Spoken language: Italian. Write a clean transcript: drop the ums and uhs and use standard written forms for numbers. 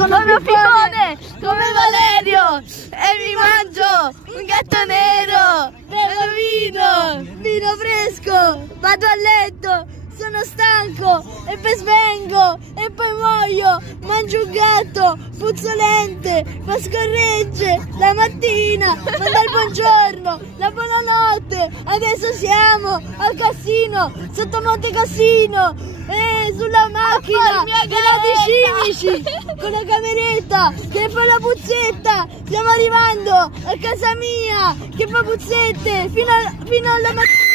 Sono Pipone come Valerio e mi mangio un gatto nero. Bevo vino fresco, vado a letto, sono stanco e poi svengo e poi muoio. Mangio un gatto puzzolente, ma scorregge la mattina, manda il buongiorno, la buonanotte. Adesso siamo al Cassino, sotto Monte Cassino, sulla macchina dei cimici, con la cameretta che fa la puzzetta. Stiamo arrivando a casa mia che fa puzzette fino alla mattina.